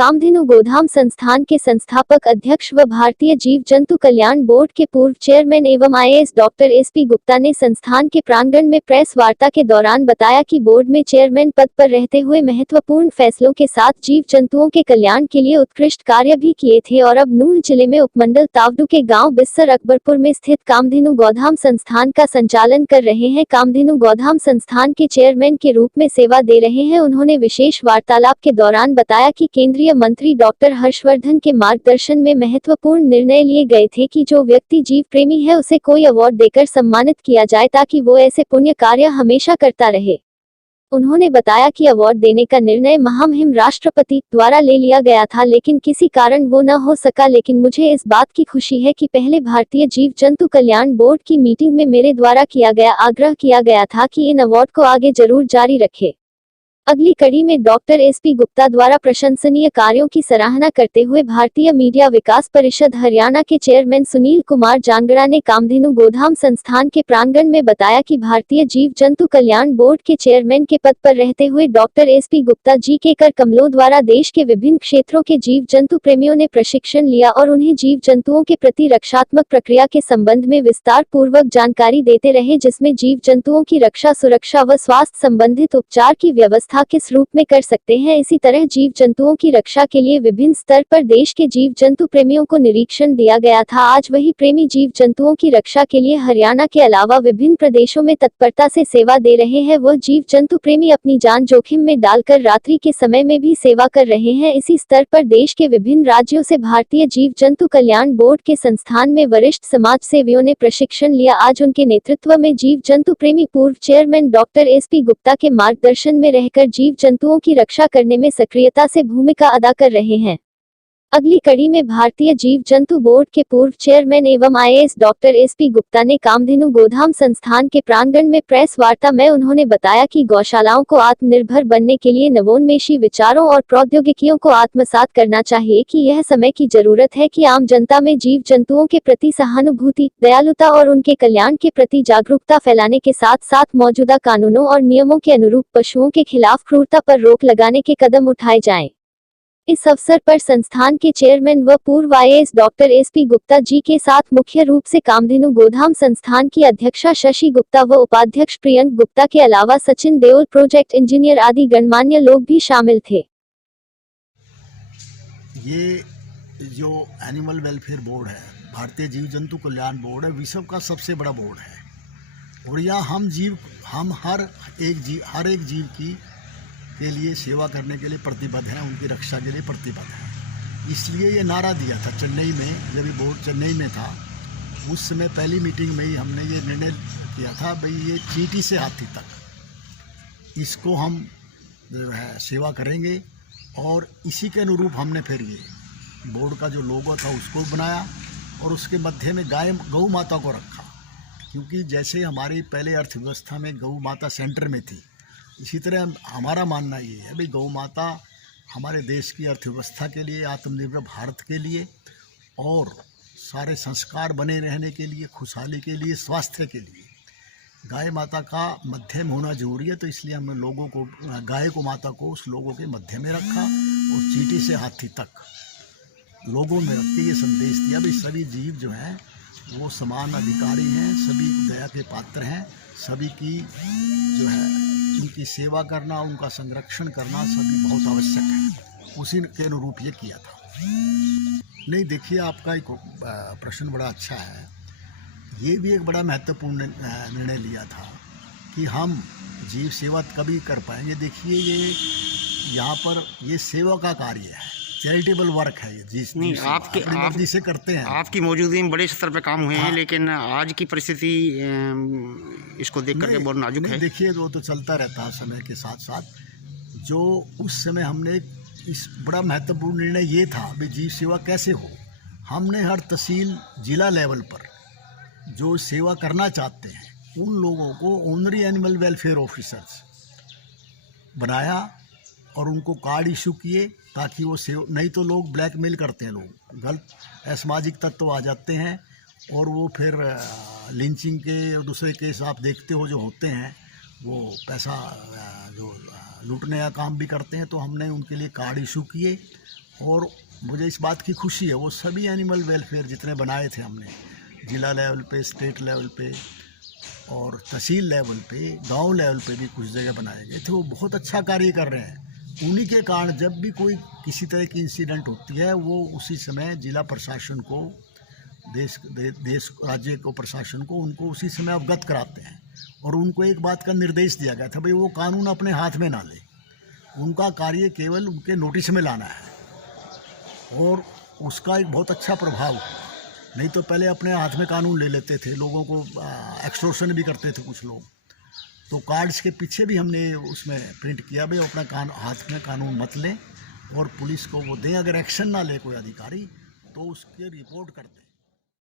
कामधेनु गोधाम संस्थान के संस्थापक अध्यक्ष व भारतीय जीव जंतु कल्याण बोर्ड के पूर्व चेयरमैन एवं आईएएस डॉक्टर एसपी गुप्ता ने संस्थान के प्रांगण में प्रेस वार्ता के दौरान बताया कि बोर्ड में चेयरमैन पद पर रहते हुए महत्वपूर्ण फैसलों के साथ जीव जंतुओं के कल्याण के लिए उत्कृष्ट कार्य भी किए थे और अब नूंह जिले में उपमंडल तावडू के गाँव बिस्सर अकबरपुर में स्थित कामधेनु गोधाम संस्थान का संचालन कर रहे हैं। कामधेनु गोधाम संस्थान के चेयरमैन के रूप में सेवा दे रहे हैं। उन्होंने विशेष वार्तालाप के दौरान बताया कि केंद्रीय मंत्री डॉक्टर हर्षवर्धन के मार्गदर्शन में महत्वपूर्ण निर्णय लिए गए थे कि जो व्यक्ति जीव प्रेमी है उसे कोई अवार्ड देकर सम्मानित किया जाए ताकि वो ऐसे पुण्य कार्य हमेशा करता रहे। उन्होंने बताया कि अवार्ड देने का निर्णय महामहिम राष्ट्रपति द्वारा ले लिया गया था, लेकिन किसी कारण वो न हो सका। लेकिन मुझे इस बात की खुशी है कि पहले भारतीय जीव जंतु कल्याण बोर्ड की मीटिंग में मेरे द्वारा आग्रह किया गया था कि इन अवार्ड को आगे जरूर जारी रखे। अगली कड़ी में डॉक्टर एसपी गुप्ता द्वारा प्रशंसनीय कार्यों की सराहना करते हुए भारतीय मीडिया विकास परिषद हरियाणा के चेयरमैन सुनील कुमार जांगड़ा ने कामधेनु गोधाम संस्थान के प्रांगण में बताया कि भारतीय जीव जंतु कल्याण बोर्ड के चेयरमैन के पद पर रहते हुए डॉक्टर एसपी गुप्ता जी के कर कमलों द्वारा देश के विभिन्न क्षेत्रों के जीव जंतु प्रेमियों ने प्रशिक्षण लिया और उन्हें जीव जंतुओं के प्रति रक्षात्मक प्रक्रिया के संबंध में विस्तार पूर्वक जानकारी देते रहे, जिसमें जीव जंतुओं की रक्षा, सुरक्षा व स्वास्थ्य संबंधित उपचार की व्यवस्था किस रूप में कर सकते हैं। इसी तरह जीव जंतुओं की रक्षा के लिए विभिन्न स्तर पर देश के जीव जंतु प्रेमियों को निरीक्षण दिया गया था। आज वही प्रेमी जीव जंतुओं की रक्षा के लिए हरियाणा के अलावा विभिन्न प्रदेशों में तत्परता से सेवा दे रहे हैं। वह जीव जंतु प्रेमी अपनी जान जोखिम में डालकर रात्रि के समय में भी सेवा कर रहे हैं। इसी स्तर पर देश के विभिन्न राज्यों से भारतीय जीव जंतु कल्याण बोर्ड के संस्थान में वरिष्ठ समाज सेवियों ने प्रशिक्षण लिया। आज उनके नेतृत्व में जीव जंतु प्रेमी पूर्व चेयरमैन डॉक्टर एसपी गुप्ता के मार्गदर्शन में रहकर जीव जंतुओं की रक्षा करने में सक्रियता से भूमिका अदा कर रहे हैं। अगली कड़ी में भारतीय जीव जंतु बोर्ड के पूर्व चेयरमैन एवं आईएएस डॉक्टर एसपी गुप्ता ने कामधेनु गोधाम संस्थान के प्रांगण में प्रेस वार्ता में उन्होंने बताया कि गौशालाओं को आत्मनिर्भर बनने के लिए नवोन्मेषी विचारों और प्रौद्योगिकियों को आत्मसात करना चाहिए, कि यह समय की जरूरत है कि आम जनता में जीव जंतुओं के प्रति सहानुभूति, दयालुता और उनके कल्याण के प्रति जागरूकता फैलाने के साथ साथ मौजूदा कानूनों और नियमों के अनुरूप पशुओं के खिलाफ क्रूरता पर रोक लगाने के कदम उठाए जाएं। इस अवसर पर संस्थान के चेयरमैन व पूर्व IAS doctor SP Gupta ji के साथ मुख्य रूप से कामधेनु गोधाम संस्थान की अध्यक्षा शशि गुप्ता व उपाध्यक्ष प्रियंक गुप्ता के अलावा सचिन देओल, प्रोजेक्ट इंजीनियर आदि गणमान्य लोग भी शामिल थे। ये जो एनिमल वेलफेयर बोर्ड है, भारतीय जीव जंतु कल्याण बोर्ड है, विश्व का सबसे बड़ा बोर्ड है और यहाँ हम हर एक जीव की के लिए सेवा करने के लिए प्रतिबद्ध हैं, उनकी रक्षा के लिए प्रतिबद्ध हैं। इसलिए ये नारा दिया था चेन्नई में, जब ये बोर्ड चेन्नई में था उस समय पहली मीटिंग में ही हमने ये निर्णय किया था, भाई ये चींटी से हाथी तक इसको हम जो है सेवा करेंगे और इसी के अनुरूप हमने फिर ये बोर्ड का जो लोगो था उसको बनाया और उसके मध्य में गौ माता को रखा, क्योंकि जैसे हमारी पहले अर्थव्यवस्था में गौ माता सेंटर में थी, इसी तरह हमारा मानना ये है भाई गौ माता हमारे देश की अर्थव्यवस्था के लिए, आत्मनिर्भर भारत के लिए और सारे संस्कार बने रहने के लिए, खुशहाली के लिए, स्वास्थ्य के लिए गाय माता का मध्य में होना जरूरी है। तो इसलिए हमने लोगों को, गाय को माता को उस लोगों के मध्य में रखा और चींटी से हाथी तक लोगों में रख के ये संदेश दिया भाई सभी जीव जो हैं वो समान अधिकारी हैं, सभी दया के पात्र हैं, सभी की जो है उनकी सेवा करना, उनका संरक्षण करना सभी बहुत आवश्यक है। उसी के अनुरूप ये किया था। नहीं, देखिए आपका एक प्रश्न बड़ा अच्छा है। ये भी एक बड़ा महत्वपूर्ण निर्णय लिया था कि हम जीव सेवा कभी कर पाएंगे। देखिए ये यहाँ पर ये सेवा का कार्य है, चैरिटेबल वर्क है ये, जिस नहीं आपकी मर्जी से करते हैं। आपकी मौजूदगी में बड़े स्तर पे काम हुए हैं, लेकिन आज की परिस्थिति इसको देख करके बहुत नाजुक है। देखिए वो तो चलता रहता है समय के साथ साथ। जो उस समय हमने इस बड़ा महत्वपूर्ण निर्णय ये था कि जीव सेवा कैसे हो। हमने हर तहसील जिला लेवल पर जो सेवा करना चाहते हैं उन लोगों को ऑनरी एनिमल वेलफेयर ऑफिसर्स बनाया और उनको कार्ड इशू किए ताकि वो नहीं तो लोग ब्लैकमेल करते हैं, लोग गलत असामाजिक तत्व आ जाते हैं और वो फिर लिंचिंग के और दूसरे केस आप देखते हो जो होते हैं, वो पैसा जो लूटने का काम भी करते हैं। तो हमने उनके लिए कार्ड इशू किए और मुझे इस बात की खुशी है, वो सभी एनिमल वेलफेयर जितने बनाए थे हमने, ज़िला लेवल पे, स्टेट लेवल पे और तहसील लेवल पे, गांव लेवल पे भी कुछ जगह बनाए गए थे, वो बहुत अच्छा कार्य कर रहे हैं। उन्हीं के कारण जब भी कोई किसी तरह की इंसिडेंट होती है, वो उसी समय जिला प्रशासन को, देश राज्य को प्रशासन को, उनको उसी समय अवगत कराते हैं। और उनको एक बात का निर्देश दिया गया था, भाई वो कानून अपने हाथ में ना ले, उनका कार्य केवल उनके नोटिस में लाना है। और उसका एक बहुत अच्छा प्रभाव हुआ। नहीं तो पहले अपने हाथ में कानून ले लेते थे, लोगों को एक्सटॉर्शन भी करते थे कुछ लोग। तो कार्ड्स के पीछे भी हमने उसमें प्रिंट किया, भाई अपना हाथ में कानून मत लें और पुलिस को वो दें, अगर एक्शन ना ले कोई अधिकारी तो उसकी रिपोर्ट कर दें।